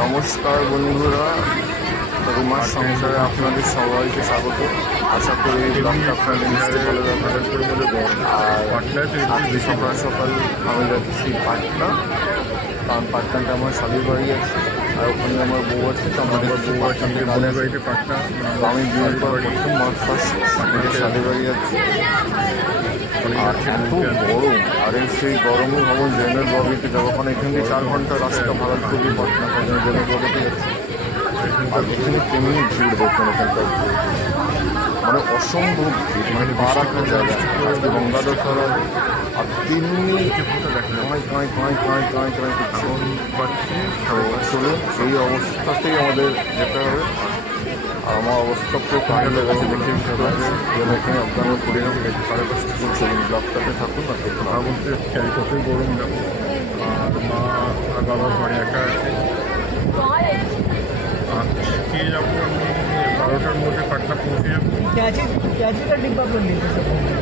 নমস্কার বন্ধুরা, রুমার সংসারে আপনাদের সবাইকে স্বাগত। আশা করি এই ব্লগটা আপনাদের নিশ্চয়ই ভালো লাগবে। আর আজকে সকাল সকাল আমি যাচ্ছি পাটনা, কারণ পাটনাতে আমার শালির বাড়ি আছে আর ওখানে আমার বউ আছে। তো আমাদের বউ আছে বোনের বাড়িতে পাটনা। তো আমি বিয়ের পর প্রথম ফার্স্ট শালির বাড়ি যাচ্ছি। আর এত গরম, আর সেই গরমে ভাবুন জেনারেল বগিতে যাবো, কারণ এখান থেকে 4 ঘন্টা রাস্তা ভাড়া খুবই পাটনা, তাই জন্য জেনারেল বগিতে যাচ্ছি। আর এখানে কেমনি ভিড় দেখুন, এখানকার মানে অসম্ভব ভিড়, মানে পা রাখার জায়গা। আজকে গঙ্গাধর সরার আর তেমনি চলুন, এই অবস্থাতেই আমাদের যেতে হবে। আর আমার অবস্থা পুরো কাহিল হয়ে গেছে, দেখে বুঝতে পারবে যেন এখানে অজ্ঞান করি না। 5:30 চলুন, ব্লকটাতে থাকুন না। মা বলতে কতই গরম যাবো, আর মা আর বাবার ঘরে একা আছে। আজকে যাবো আমি 12টার মধ্যে পাটনা পৌঁছে যাবো। प्याजी का डिब्बा पर ले सकते हैं।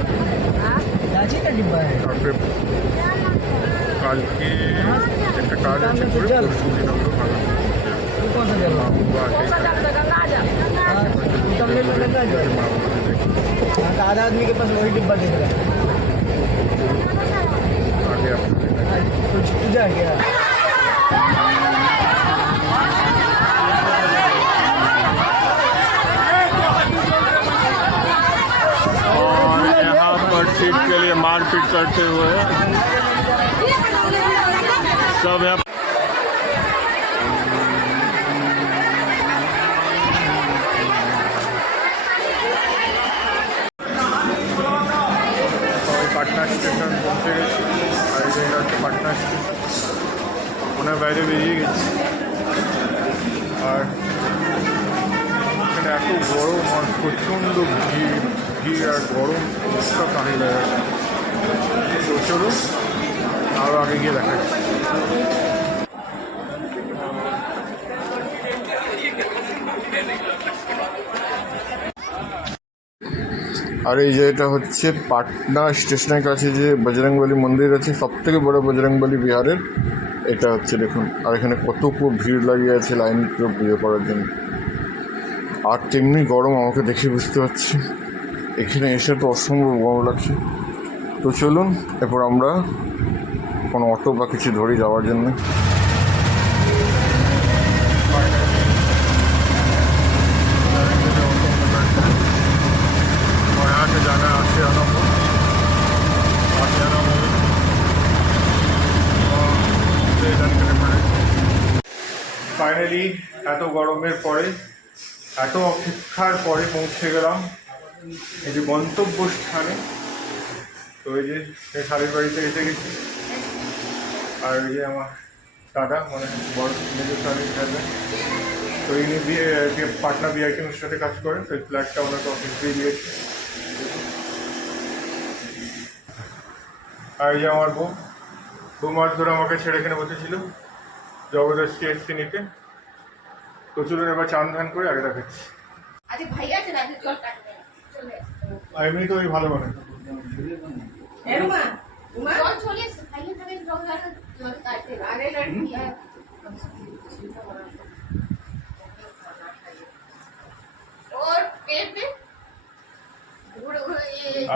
प्याजी का डिब्बा है। তারপরে কালকে একটা কাজ আছে, করে পরশু দিন আমরা ভালো वो कौन सा जल মা বাবা तमिल में गंगा जल। মা বাবাকে দেখি हाँ, तो आधा आदमी के पास वही डिब्बा दिख रहा है। আগে আপনাদের आज कुछ पूजा क्या यहाँ पर सीट के लिए मारपीट करते हुए सब यहाँ পাটনা স্টেশন পৌঁছে গেছি। আর এটা হচ্ছে পাটনা স্টেশন, ওনার বাইরে বেরিয়ে গেছি। আর এখানে এত গরম আর প্রচণ্ড ভিড় আর গরম, অবস্থা কাহিল হয়ে গেছে। তো চলুন আরও আগে গিয়ে দেখা যাচ্ছে। আর এই যে এটা হচ্ছে পাটনা স্টেশনের কাছে যে বজরংবলী মন্দির আছে, সবথেকে বড় বজরংবলী বিহারের। এটা হচ্ছে দেখুন, আর এখানে কত ভিড় লাগিয়ে আছে লাইন পুজো করার জন্য। আর তেমনি গরম, আমাকে দেখে বুঝতে পারছি। এখানে এসে তো অসম্ভব গরম লাগছে। তো চলুন এরপর আমরা কোনো অটো বা কিছু ধরে যাওয়ার জন্য। और यहाँ से जाना है आशियाना को, आशियाना में ফাইনালি এত গরমের পরে, এত অপেক্ষার পরে পৌঁছে গেলাম এই যে গন্তব্যস্থানে। তো এই যে শালির বাড়িতে এসে গেছি। আর এই যে আমার দাদা, মানে বড় মেজর শালির দাদা, তো ইনি পাটনা বিআইটির সাথে কাজ করেন। তো এই ফ্ল্যাটটা ওনাকে অফিস দিয়ে দিয়েছে। আর এই যে আমার বউ 2 মাস ধরে আমাকে ছেড়ে এখানে বসেছিল, জবরদস্তি এসছি নিতে। তো চলুন এবার চান ধান করে আগে দেখাচ্ছি। আর এমনি তো ওই ভালো বানায়।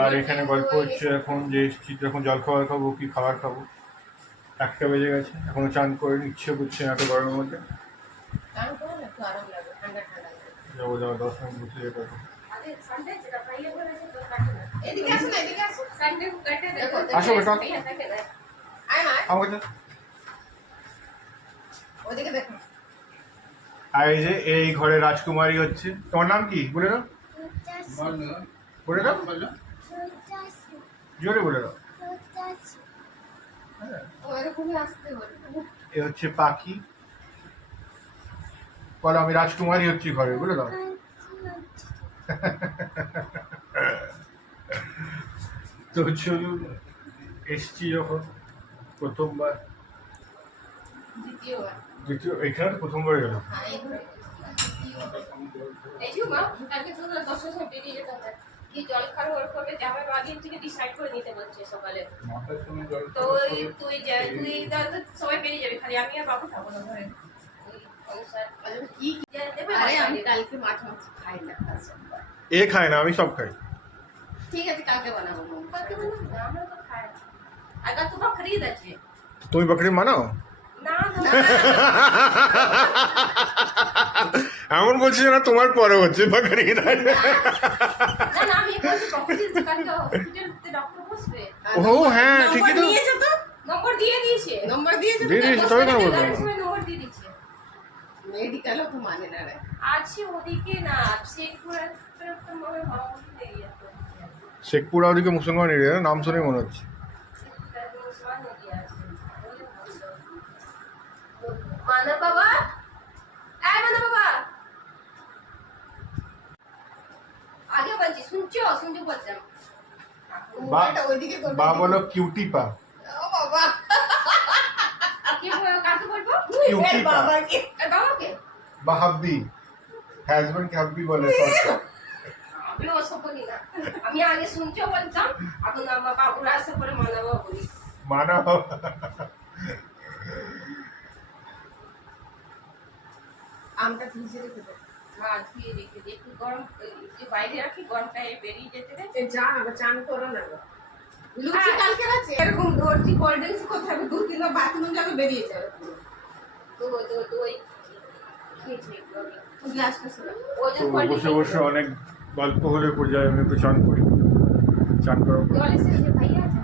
আর এখানে গল্প হচ্ছে এখন যে এসছি, যখন জল খাবার খাবো কি খাবার খাবো। 1টা বেজে গেছে, এখনো চান করে ইচ্ছে করছে এত গরমের মধ্যে। যাবো 10 মিনিট বসে যেতে হবে। আসো বেটা, আমাকে আর এই যে এই ঘরে রাজকুমারী হচ্ছে। তোমার নাম কি বলে দাও, বলে দাও, জোরে বলে দাও। এ হচ্ছে পাখি, বলো আমি রাজকুমারী হচ্ছি ঘরে, বলে দাও। তো চলুন, এসছি যখন প্রথমবার, দ্বিতীয় এখানে প্রথমবার গেলাম। কি জল খাওয়ার করবে আমার আগের থেকে ডিসাইড করে নিতে বলছে সকালে। তো তুই সবাই বেরিয়ে যাবে, খালি আমি আর বাবু থাকবো না ঘরে। সংসার কি দেবে আরে আমি কালকে মাছ খাই না এ খায় না, আমি সব খাই। ঠিক আছে কালকে বানাবো মোমো। আমরা তো খাই अगर तुम्हें खरीद আছে তুমি বকরি মানাও? না না এমন বলছি না তোমার পরে হচ্ছে বকরি না। না না আমি বলছি প্রপার্টি কালকে হসপিটালতে ডক্টর বসবে ও হ্যাঁ ঠিকই তো। দিয়েছে তো নম্বর দিয়ে দিয়েছে নম্বর দিয়েছে দিয়ে দিয়েছে, তবে কেন বলবো? নম্বর দিয়ে দিচ্ছে মেডিকেলও তো মানে না রে। আছে ওদিকে না শেখপুরের তরফ তো মনে হয় মামুন এরিয়া তো শেখপুরা ওদিকে মুসলমান এরিয়া, নাম শুনে মনে হচ্ছে। মুসলমান এরিয়া আছে মানা বাবা এই মানা বাবা আগে বলছি শুনছো বলতাম মোমোটা ওইদিকে করবে। বা বলো কিউটি পা। ও বাবা কি বলবো কাকে বলবো কিউটি পা বাবাকে আর বাবাকে বা হাব্বি, হাজবেন্ড কে হাব্বি বলে। আমি ওসব বলি না আমি আগে শুনছো বলতাম এখন আমার বাবুরা আসে পরে মানা বাবা বলি মানা আমটা ফ্রিজে রেখে দে। হ্যাঁ ধুয়ে রেখে দিই একটু গরম যে বাইরে রাখি গরমটা বেরিয়ে যেতে দে এ জান আবার চান করো না গো। লুচি কালকে আছে এরকম ধরছি কোল্ড ড্রিঙ্কস কোথায় হবে 2-3 বার বাথরুম যাবে বেরিয়ে যাবে তো ওই খেয়েছি একটু আমি। গ্লাসটা সরা ওই যে তো cold বসে drink- বসে অনেক গল্প হলে পড়ে যায়, আমি একটু চান করি। চান করো। জল এসে যে ভাইয়া আছে